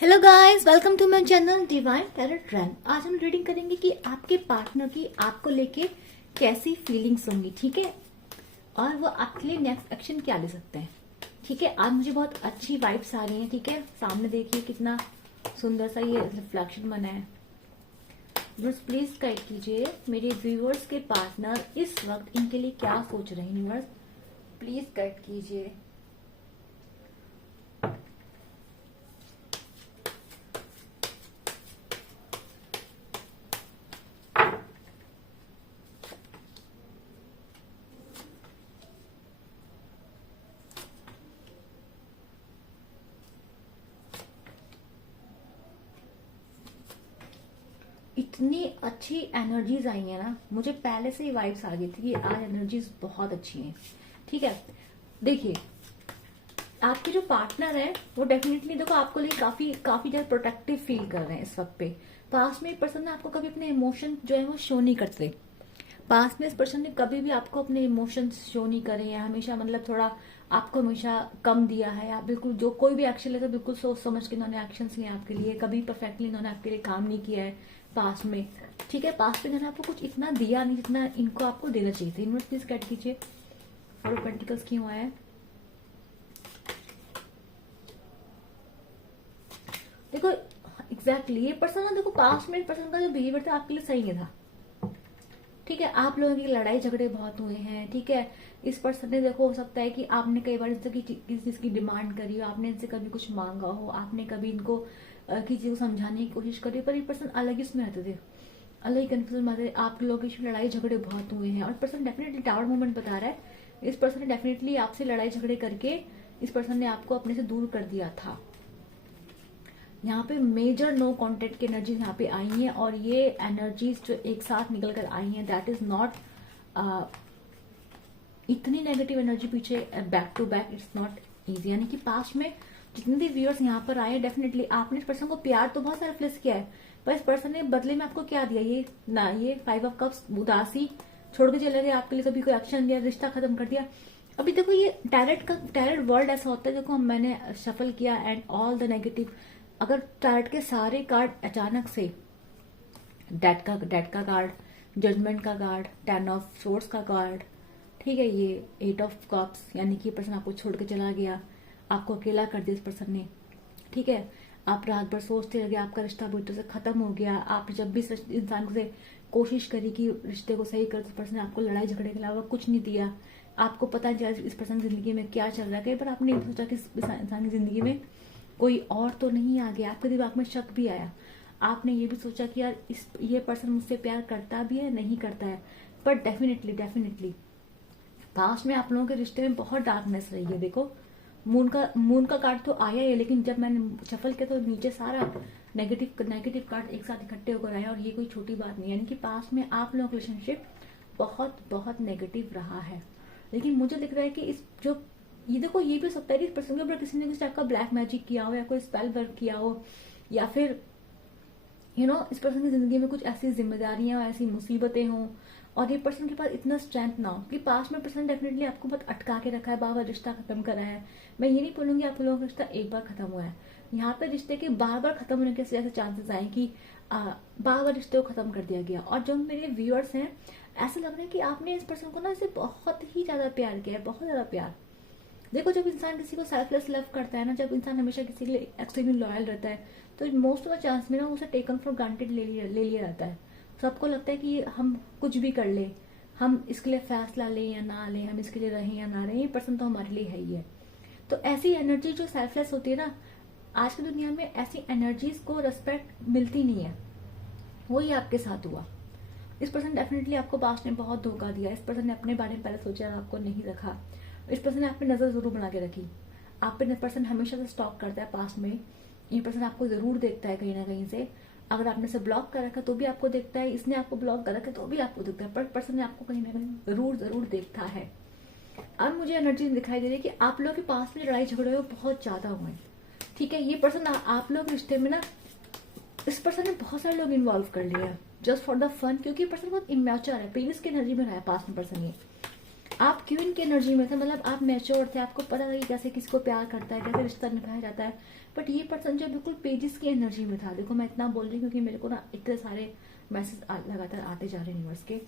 Hello guys, welcome to my channel divine tarot trend. आज हम reading करेंगे कि आपके पार्टनर की आपको लेके कैसी फीलिंग्स होंगी, ठीक है, और वो आपके लिए नेक्स्ट एक्शन क्या ले सकते हैं। ठीक है, आज मुझे बहुत अच्छी वाइब्स आ रही हैं। ठीक है, सामने देखिए कितना सुंदर सा ये रिफ्लेक्शन बना है। बस प्लीज गाइड कीजिए मेरे व्यूअर्स के पार्टनर इस वक्त इनके लिए क्या सोच रहे हैं। व्यूअर्स प्लीज गाइड कीजिए। इतनी अच्छी एनर्जीज आई है ना, मुझे पहले से ही वाइब्स आ गई थी कि आज एनर्जीज बहुत अच्छी हैं। ठीक है, देखिए आपके जो पार्टनर है वो डेफिनेटली देखो आपको लिए काफी काफी ज्यादा प्रोटेक्टिव फील कर रहे हैं इस वक्त पे। पास में एक पर्सन ने आपको कभी अपने इमोशन जो है वो शो नहीं करते। पास में इस पर्सन ने कभी भी आपको अपने इमोशंस शो नहीं करे हैं। हमेशा मतलब थोड़ा आपको हमेशा कम दिया है। आप बिल्कुल जो कोई भी एक्शन लेते बिल्कुल सोच समझ के इन्होंने एक्शंस लिए आपके लिए। कभी परफेक्टली इन्होंने आपके लिए काम नहीं किया है पास में। ठीक है, पास में इन्होंने आपको कुछ इतना दिया नहीं जितना इनको आपको देना चाहिए था। यूनिवर्स प्लीज कैट कीजिए। फोर ऑफ पेंटिकल्स क्यों आया है? देखो एग्जैक्टली ये पर्सन ना, देखो पास में पर्सन का जो बिहेवियर था आपके लिए सही नहीं था। ठीक है, आप लोगों की लड़ाई झगड़े बहुत हुए हैं। ठीक है, इस पर्सन ने देखो हो सकता है कि आपने कई बार इनसे किसी चीज की डिमांड करी हो, आपने इनसे कभी कुछ मांगा हो, आपने कभी इनको किसी चीज को समझाने की कोशिश करी, पर ये पर्सन अलग ही उसमें रहते थे, अलग ही कंफ्यूजन में थे। आप लोगों की लड़ाई झगड़े बहुत हुए हैं और पर्सन डेफिनेटली टावर मूवमेंट बता रहा है। इस पर्सन ने डेफिनेटली आपसे लड़ाई झगड़े करके इस पर्सन ने आपको अपने से दूर कर दिया था। यहाँ पे मेजर नो कॉन्टेक्ट की एनर्जीज यहाँ पे आई हैं और ये एनर्जीज जो एक साथ निकल कर आई हैं दैट इज नॉट इतनी नेगेटिव एनर्जी पीछे back to back it's not easy. यानी कि पास्ट में जितने भी व्यूअर्स यहाँ पर आए डेफिनेटली आपने इस पर्सन को प्यार तो बहुत सारा प्लेस किया है, पर इस पर्सन ने बदले में आपको क्या दिया? ये ना ये 5 ऑफ कप्स, उदासी, छोड़ के चले गए आपके लिए, कभी कोई एक्शन लिया, रिश्ता खत्म कर दिया। अभी देखो ये टैरेट वर्ल्ड ऐसा होता है, देखो मैंने शफल किया एंड ऑल द नेगेटिव, अगर टैरेट के सारे कार्ड अचानक से डेट का कार्ड, जजमेंट का कार्ड, 10 ऑफ सोर्स का कार्ड, ठीक है, ये 8 ऑफ कप्स, यानी कि पर्सन आपको छोड़ के चला गया, आपको अकेला कर दिया इस पर्सन ने। ठीक है, आप रात भर सोचते रह, आपका रिश्ता बुरी तरह से खत्म हो गया। आप जब भी इंसान से कोशिश करी कि रिश्ते को सही कर, तो पर्सन ने आपको लड़ाई झगड़े के अलावा कुछ नहीं दिया। आपको पता नहीं चला इस पर्सन की जिंदगी में क्या चल रहा है। कई बार आपने ये सोचा कि इस इंसान की जिंदगी में कोई और तो नहीं आ गया, आपके दिमाग में शक भी आया। आपने ये भी सोचा कि यार ये पर्सन मुझसे प्यार करता भी है नहीं करता है। पर डेफिनेटली पास्ट में आप लोगों के रिश्ते में बहुत डार्कनेस रही है। देखो मून का कार्ड तो आया है, लेकिन जब मैंने शफल किया तो नीचे सारा नेगेटिव कार्ड एक साथ इकट्ठे होकर आया, और ये कोई छोटी बात नहीं है। यानी कि पास्ट में आप लोगों का रिलेशनशिप बहुत बहुत नेगेटिव रहा है। लेकिन मुझे दिख रहा है कि इस जो ये देखो ये भी हो सकता है कि इस पर्सन के ऊपर किसी ने किसी टाइप का ब्लैक मैजिक किया हो या कोई स्पेल वर्क किया हो, या फिर इस पर्सन की जिंदगी में कुछ ऐसी जिम्मेदारियां ऐसी मुसीबतें हों और ये पर्सन के पास इतना स्ट्रेंथ ना हो कि पास में पर्सन डेफिनेटली आपको बहुत अटका के रखा है, बार बार रिश्ता खत्म करा है। मैं ये नहीं बोलूंगी आप लोगों का रिश्ता एक बार खत्म हुआ है। यहाँ पे रिश्ते के बार बार खत्म होने के ऐसे चांसेस आए कि बार बार रिश्ते को खत्म कर दिया गया। और जो मेरे व्यूअर्स हैं ऐसा लग रहा है कि आपने इस पर्सन को ना इसे बहुत ही ज्यादा प्यार किया है, बहुत ज्यादा प्यार। देखो जब इंसान किसी को सेल्फलेस लव करता है ना, जब इंसान हमेशा किसी के लिए एक्सट्रीमली लॉयल रहता है, तो मोस्ट ऑफ द चांस में ना उसे टेकन फॉर ग्रांटेड ले लिया जाता है। सबको लगता है कि हम कुछ भी कर ले, हम इसके लिए फैसला लें या ना लें, हम इसके लिए रहें या ना रहें, ये पर्सन तो हमारे लिए है ही है। तो ऐसी एनर्जी जो सेल्फलेस होती है ना, आज की दुनिया में ऐसी एनर्जीज को रिस्पेक्ट मिलती नहीं है। वही आपके साथ हुआ। इस पर्सन डेफिनेटली आपको पास्ट में बहुत धोखा दिया। इस पर्सन ने अपने बारे में पहले सोचा और आपको नहीं रखा। इस पर्सन ने आप पे नजर जरूर बना के रखी। आप पे पर्सन हमेशा से स्टॉक करता है पास्ट में। ये पर्सन आपको जरूर देखता है कहीं ना कहीं से। अगर आपने से ब्लॉक कर रखा तो भी आपको देखता है, इसने आपको ब्लॉक कर रखा तो भी आपको देखता है, पर पर्सन ने आपको कहीं ना कहीं जरूर देखता है। अब मुझे एनर्जी दिखाई दे रही है कि आप लोगों के पास में लड़ाई झगड़े हुए बहुत ज्यादा हुए। ठीक है, ये पर्सन आप लोग रिश्ते में ना, इस पर्सन ने बहुत सारे लोग इन्वॉल्व कर लिया जस्ट फॉर द फन, क्योंकि पर्सन बहुत इमेच्योर है, प्रीवियस की एनर्जी में रहा है पास्ट में पर्सन। ये आप क्वीन की एनर्जी में थे, मतलब आप मैच्योर थे, आपको पता था कि कैसे किसको प्यार करता है, कैसे रिश्ता निभाया जाता है। बट ये पर्सन जो बिल्कुल पेजेस की एनर्जी में था। देखो मैं इतना बोल रही हूँ क्योंकि मेरे को ना इतने सारे मैसेज लगातार आते जा रहे हैं यूनिवर्स के,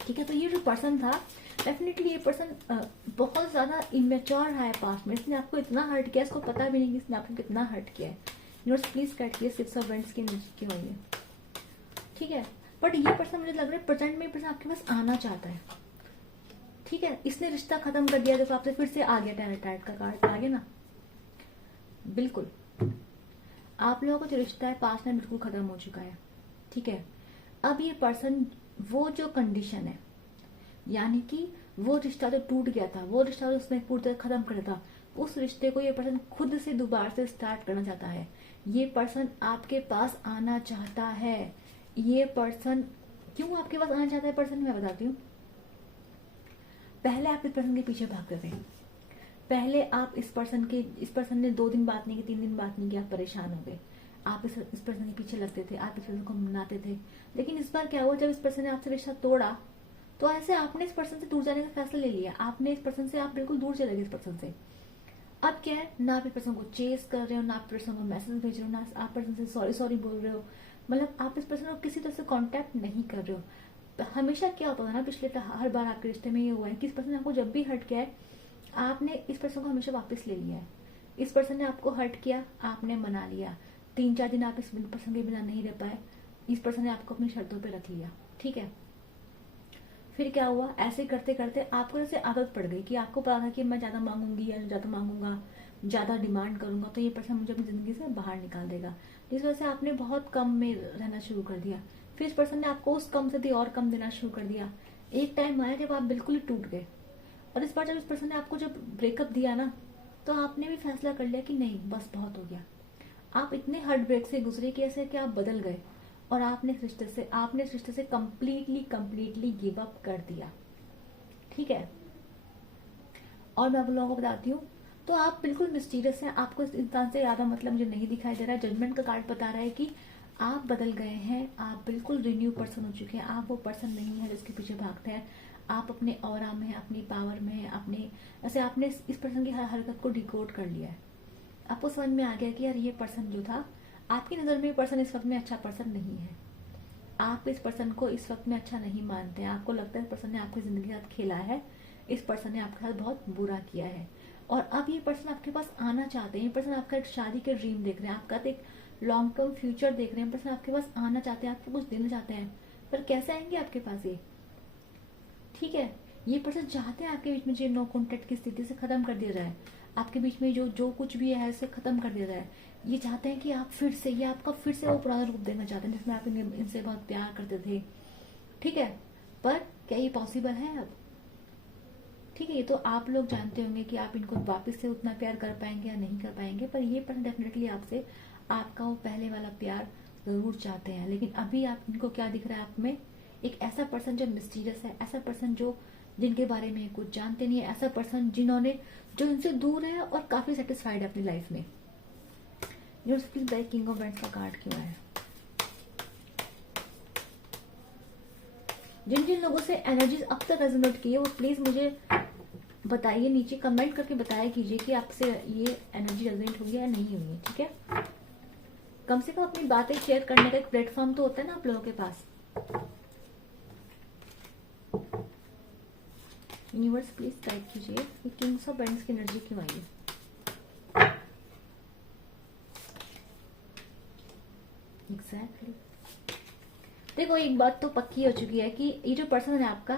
ठीक है। तो ये जो पर्सन था, डेफिनेटली ये पर्सन बहुत ज्यादा इमेच्योर है पास्ट में। इसने आपको इतना हर्ट किया, इसको पता भी नहीं कि इसने आपको कितना हर्ट किया है। यूनिवर्स प्लीज काट किए 6 ऑफ वेंट्स की एनर्जी क्यों आई है, ठीक है। बट ये पर्सन मुझे लग रहा है प्रेजेंट में पर्सन आपके पास आना चाहता है, ठीक है। इसने रिश्ता खत्म कर दिया, देखो आपसे फिर से आ गया, टैरेट का कार्ड आ गया ना, बिल्कुल। आप लोगों का जो रिश्ता है पास्ट में बिल्कुल खत्म हो चुका है, ठीक है। अब ये पर्सन, वो जो कंडीशन है, यानी कि वो रिश्ता जो टूट गया था, वो रिश्ता जो उसने पूरी तरह खत्म कर दिया था, उस रिश्ते को ये पर्सन खुद से दोबारा से स्टार्ट करना चाहता है। ये पर्सन आपके पास आना चाहता है। ये पर्सन क्यों आपके पास आना चाहता है पर्सन, मैं बताती हूँ। पहले आप इस पर्सन के पीछे भागते थे, पहले आप इस पर्सन ने 2 दिन बात नहीं की, 3 दिन बात नहीं की, आप परेशान हो गए, आप इस पर्सन के पीछे लगते थे, आप इस पर्सन को मनाते थे। लेकिन इस बार क्या हुआ, जब इस पर्सन ने आपसे रिश्ता तोड़ा, तो ऐसे आपने इस पर्सन से दूर जाने का फैसला ले लिया। आपने इस पर्सन से, आप बिल्कुल दूर चले गए इस पर्सन से। अब क्या है, ना आप इस पर्सन को चेस कर रहे हो, ना आप पर्सन को मैसेज भेज रहे हो, ना आप पर्सन से सॉरी बोल रहे हो, मतलब आप इस पर्सन को किसी तरह से कांटेक्ट नहीं कर रहे हो। हमेशा क्या होता था ना, पिछले हर बार आपके रिश्ते में ये हुआ है कि इस पर्सन ने आपको जब भी हर्ट किया है, आपने इस पर्सन को हमेशा वापस ले लिया है। इस पर्सन ने आपको हर्ट किया, आपने मना लिया, 3-4 दिन आप इस पर्सन के बिना नहीं रह पाए, इस पर्सन ने आपको अपनी शर्तों पे रख लिया, ठीक है। फिर क्या हुआ, ऐसे करते करते आपको जैसे आदत पड़ गई कि आपको पता था कि मैं ज्यादा मांगूंगी या ज्यादा मांगूंगा, ज्यादा डिमांड करूंगा तो ये पर्सन मुझे अपनी जिंदगी से बाहर निकाल देगा। जिस वजह से आपने बहुत कम में रहना शुरू कर दिया। फिर इस पर्सन ने आपको उस कम से भी और कम देना शुरू कर दिया। एक टाइम आया जब आप बिल्कुल ही टूट गए, और इस बार जब इस पर्सन ने आपको जब ब्रेकअप दिया ना, तो आपने भी फैसला कर लिया कि नहीं बस बहुत हो गया। आप इतने हार्ट ब्रेक से गुजरे कि ऐसे कि आप बदल गए, और आपने इस रिश्ते से कंप्लीटली गिव अप कर दिया, ठीक है। और मैं आप लोगों को बताती हूँ, तो आप बिल्कुल मिस्टीरियस हैं, आपको इस इंसान से ज्यादा मतलब मुझे नहीं दिखाई दे रहा है। जजमेंट का कार्ड बता रहा है कि आप बदल गए हैं, आप बिल्कुल रिन्यू पर्सन हो चुके हैं। आप वो पर्सन नहीं है जिसके पीछे भागते हैं। आप अपने ऑरा में, अपनी पावर में, अपने ऐसे आपने इस पर्सन की हर हरकत को डिकोड कर लिया है। आपको समझ में आ गया कि यार ये पर्सन जो था, आपकी नजर में ये पर्सन इस वक्त में अच्छा पर्सन नहीं है। आप इस पर्सन को इस वक्त में अच्छा नहीं मानते हैं। आपको लगता है इस पर्सन ने आपकी जिंदगी के साथ खेला है, इस पर्सन ने आपके साथ बहुत बुरा किया है, और अब ये पर्सन आपके पास आना चाहते हैं। ये पर्सन आपका एक शादी के ड्रीम देख रहे हैं, आपका एक लॉन्ग टर्म फ्यूचर देख रहे हैं। पर्सन आपके पास आना चाहते हैं, आपको कुछ देना चाहते हैं, पर कैसे आएंगे आपके पास ये, ठीक है। ये पर्सन चाहते हैं आपके बीच में जो नो कॉन्टेक्ट की स्थिति से खत्म कर दिया जाए, आपके बीच में जो कुछ भी है इसे खत्म कर दिया जाए। ये चाहते हैं कि आप फिर से, ये आपका फिर से वो पुराना रूप देना चाहते हैं जिसमें आप इनसे बहुत प्यार करते थे, ठीक है। पर क्या ये पॉसिबल है अब, ठीक है। ये तो आप लोग जानते होंगे कि आप इनको वापस से उतना प्यार कर पाएंगे या नहीं कर पाएंगे, पर ये पर्सन डेफिनेटली आपसे आपका वो पहले वाला प्यार जरूर चाहते हैं। लेकिन अभी आप इनको क्या दिख रहा है आप में, एक ऐसा पर्सन जो मिस्टीरियस है, ऐसा पर्सन जो जिनके बारे में कुछ जानते नहीं है, ऐसा पर्सन जो इनसे दूर है और काफी सेटिस्फाइड है अपनी लाइफ में। किंग ऑफ वेंट्स का कार्ड क्यों है, जिन लोगों से एनर्जीज अब तक रेजोनेट की है वो प्लीज मुझे बताइए, नीचे कमेंट करके बताया कीजिए कि आपसे ये एनर्जी रेजोनेट हुई है या नहीं हुई है, ठीक है। कम से कम अपनी बातें शेयर करने का एक प्लेटफॉर्म तो होता है ना आप लोगों के पास। यूनिवर्स प्लीज गाइड कीजिए कि किंग्स ऑफ वेंट्स की एनर्जी क्यों आई है। एग्जैक्टली देखो, एक बात तो पक्की हो चुकी है कि ये जो पर्सन है आपका,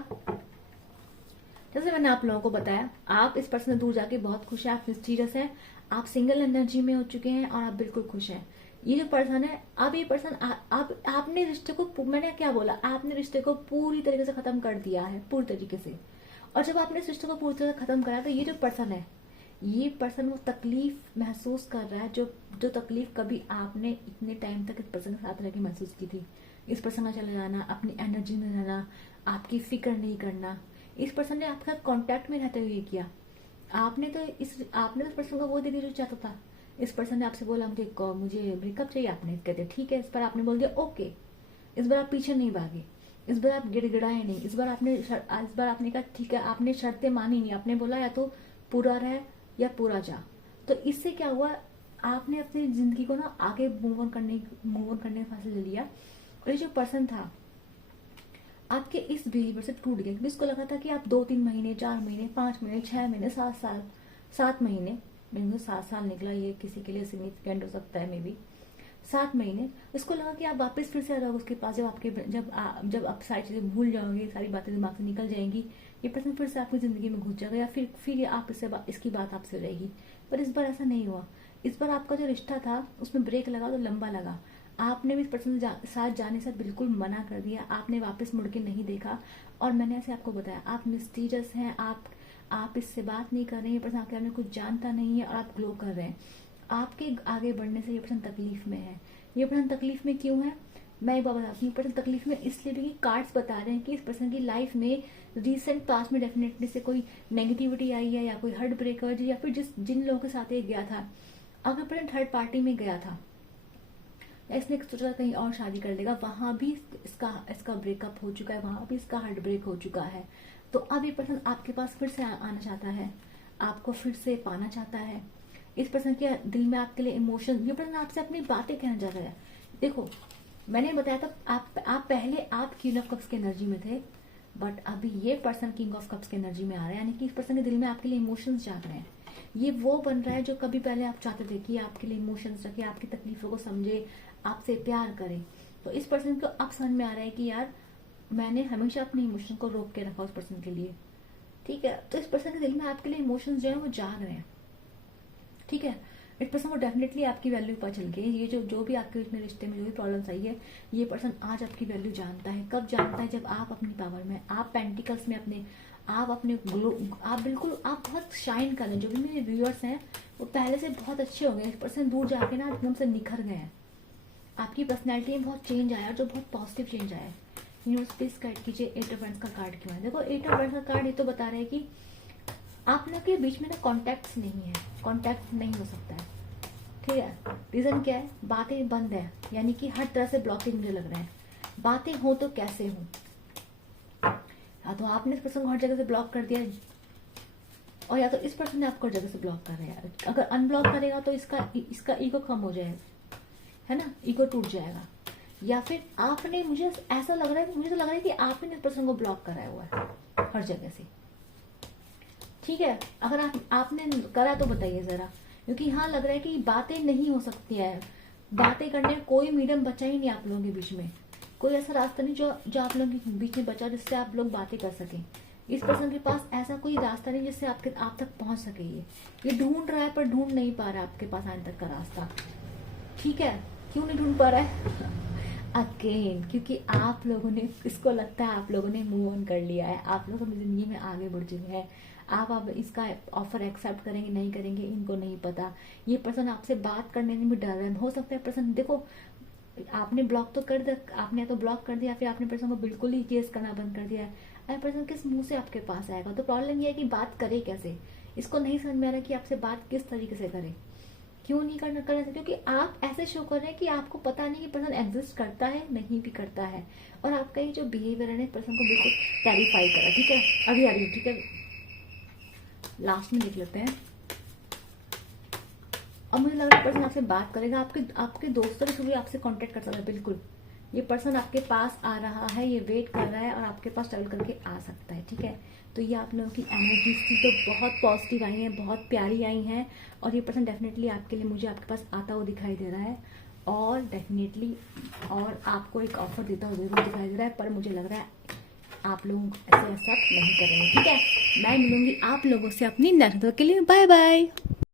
जैसे मैंने आप लोगों को बताया, आप इस पर्सन से दूर जाके बहुत खुश है, आप मिस्टीरियस हैं, आप सिंगल एनर्जी में हो चुके हैं और आप बिल्कुल खुश हैं। ये जो पर्सन है, अब ये पर्सन आपने रिश्ते को, मैंने क्या बोला, आपने रिश्ते को पूरी तरीके से खत्म कर दिया है, पूरी तरीके से। और जब आपने इस रिश्ते को पूरी तरह खत्म करा, तो ये जो पर्सन है, ये पर्सन वो तकलीफ महसूस कर रहा है जो तकलीफ कभी आपने इतने टाइम तक इस पर्सन के साथ रह के महसूस की थी। इस पर्सन का चले जाना, अपनी एनर्जी में रहना, आपकी फिक्र नहीं करना, इस पर्सन ने आपके साथ कांटेक्ट में रहते हुए किया। आपने तो इस पर्सन को वो दे दिया जो चाहता था। इस पर्सन ने आपसे बोला मुझे ब्रेकअप चाहिए, आपने कहते ठीक है, इस पर आपने बोल दिया ओके। इस बार आप पीछे नहीं भागे, इस बार आप गिड़गिड़ाए नहीं, इस बार आपने कहा ठीक है, आपने शर्तें मानी नहीं, आपने बोला या तो पूरा रह या पूरा जा। तो इससे क्या हुआ, आपने अपनी जिंदगी को ना आगे मूव ऑन करने का फैसला ले लिया। और ये जो पर्सन था आपके इस बिहेवियर से टूट गया, क्योंकि उसको लगा था कि आप 2-3 महीने, 4 महीने, 5 महीने, 6 महीने, 7 साल, 7 महीने, मैंने 7 साल निकला, ये किसी के लिए सिग्निफिकेंट हो सकता है मे बी 7 महीने। उसको लगा कि आप वापस फिर से आ जाओगे उसके पास, जब आप सारी चीजें भूल जाओगे, सारी बातें दिमाग से निकल जाएंगी, ये पर्सन फिर से आपकी जिंदगी में घुस जाएगा, या फिर ये आप इसकी बात आपसे रहेगी। पर इस बार ऐसा नहीं हुआ। इस बार आपका जो रिश्ता था उसमें ब्रेक लगा तो लंबा लगा। आपने भी इस पर्सन साथ जाने से बिल्कुल मना कर दिया, आपने वापस मुड़ के नहीं देखा। और मैंने ऐसे आपको बताया, आप मिस्टीरियस हैं, आप इससे बात नहीं कर रहे हैं, ये पर्सन आपके बारे में कुछ जानता नहीं है और आप ग्लो कर रहे हैं। आपके आगे बढ़ने से ये पर्सन तकलीफ में है। ये पर्सन तकलीफ में क्यों है, मैं एक बात बताती हूँ। पर्सन तकलीफ में इसलिए भी कि कार्ड्स बता रहे हैं कि इस पर्सन की लाइफ में रिसेंट पास्ट में डेफिनेटली से कोई नेगेटिविटी आई है, या कोई हार्ट ब्रेकर, या फिर जिन लोगों के साथ ये गया था, अगर पर्सन थर्ड पार्टी में गया था, इसने सोचा कहीं और शादी कर लेगा, वहां भी इसका ब्रेकअप हो चुका है, वहां भी इसका हार्ट ब्रेक हो चुका है। तो अब ये पर्सन आपके पास फिर से आना चाहता है, आपको फिर से पाना चाहता है। इस पर्सन के दिल में आपके लिए इमोशन, ये पर्सन आपसे अपनी बातें कहना चाहता है। देखो मैंने बताया था, आप पहले क्वीन ऑफ कप्स की एनर्जी में थे, बट अभी ये पर्सन किंग ऑफ कप्स की एनर्जी में आ रहा है, यानी कि इस पर्सन के दिल में आपके लिए इमोशंस जाग रहे हैं। ये वो बन रहा है जो कभी पहले आप चाहते थे कि आपके लिए इमोशंस रखे, आपकी तकलीफों को समझे, आपसे प्यार करे। तो इस पर्सन को अब समझ में आ रहा है कि यार मैंने हमेशा अपने इमोशन को रोक के रखा उस पर्सन के लिए, ठीक है। तो इस पर्सन के दिल में आपके लिए इमोशंस जो है वो जाग रहे हैं, ठीक है। इस पर्सन को डेफिनेटली आपकी वैल्यू पता चल गई। ये जो भी आपके बीच में रिश्ते में जो भी प्रॉब्लम्स आई है, ये पर्सन आज आपकी वैल्यू जानता है। कब जानता है, जब आप अपनी पावर में, आप पेंटिकल्स में आप बहुत शाइन कर रहे हैं। जो भी मेरे व्यूअर्स हैं वो पहले से बहुत अच्छे हो गए, इस पर्सन दूर जाके ना एकदम से निखर गए हैं। आपकी पर्सनैलिटी में बहुत चेंज आया, जो बहुत पॉजिटिव चेंज आया है। यूनिवर्स प्लीज गाइड कीजिए 8 ऑफ वांड्स का कार्ड क्यों है। देखो 8 ऑफ वांड्स का कार्ड ये तो बता रहे हैं कि आप लोग के बीच में ना कॉन्टैक्ट नहीं है, कॉन्टैक्ट नहीं हो सकता है, ठीक है। रीजन क्या है, बातें बंद है, यानी कि हर तरह से ब्लॉकिंग मुझे लग रहा है। बातें हो तो कैसे हो, या तो आपने इस पर्सन को हर जगह से ब्लॉक कर दिया, और या तो इस पर्सन ने आपको हर जगह से ब्लॉक कर रहा है। अगर अनब्लॉक करेगा तो इसका ईगो कम हो जाएगा, है ना, ईगो टूट जाएगा। या फिर आपने, मुझे तो लग रहा है कि आपने इस पर्सन को ब्लॉक कराया हुआ है हर जगह से, ठीक है। अगर आपने करा तो बताइए जरा, क्योंकि हाँ लग रहा है कि बातें नहीं हो सकती है, बातें करने कोई मीडियम बचा ही नहीं आप लोगों के बीच में, कोई ऐसा रास्ता नहीं जो आप लोगों के बीच में बचा जिससे आप लोग बातें कर सकें। इस पर्सन के पास ऐसा कोई रास्ता नहीं जिससे आप तक पहुंच सके। ये ढूंढ रहा है पर ढूंढ नहीं पा रहा आपके पास आने तक का रास्ता, ठीक है। क्यों नहीं ढूंढ पा रहा है अगेन, क्योंकि आप लोगों ने, इसको लगता है आप लोगों ने मूव ऑन कर लिया है, आप लोग अपनी जिंदगी में आगे बढ़ चुके हैं। आप इसका ऑफर एक्सेप्ट करेंगे नहीं करेंगे इनको नहीं पता। ये पर्सन आपसे बात करने में भी डर रहा है। हो सकता है पर्सन, देखो आपने ब्लॉक तो कर दिया, आपने तो ब्लॉक कर दिया, फिर आपने पर्सन को बिल्कुल ही चेस करना बंद कर दिया है। पर्सन किस मुंह से आपके पास आएगा। तो प्रॉब्लम ये है कि बात करे कैसे, इसको नहीं समझ में आ रहा कि आपसे बात किस तरीके से करे। क्यों नहीं करना क्योंकि आप ऐसे शो कर रहे हैं कि आपको पता नहीं कि पर्सन एग्जिस्ट करता है नहीं भी करता है, और आपका ये जो बिहेवियर है पर्सन को बिल्कुल टेरिफाई करा, ठीक है। अभी आ रही है, ठीक है, लास्ट में देख लेते हैं। अब मुझे लग रहा है पर्सन आपसे बात करेगा, आपके दोस्तों के थ्रू भी आपसे कांटेक्ट कर सकता है। बिल्कुल ये पर्सन आपके पास आ रहा है, ये वेट कर रहा है और आपके पास ट्रैवल करके आ सकता है, ठीक है। तो ये आप लोगों की एनर्जीज थी तो बहुत पॉजिटिव आई हैं, बहुत प्यारी आई हैं, और ये पर्सन डेफिनेटली आपके लिए, मुझे आपके पास आता हुआ दिखाई दे रहा है, और डेफिनेटली और आपको एक ऑफर देता हुआ जरूर दिखाई दे रहा है। पर मुझे लग रहा है आप लोग ऐसे एक्सेप्ट नहीं करेंगे, ठीक है। मैं मिलूंगी आप लोगों से अपनी नेक्स्ट वीडियो के लिए। Bye bye.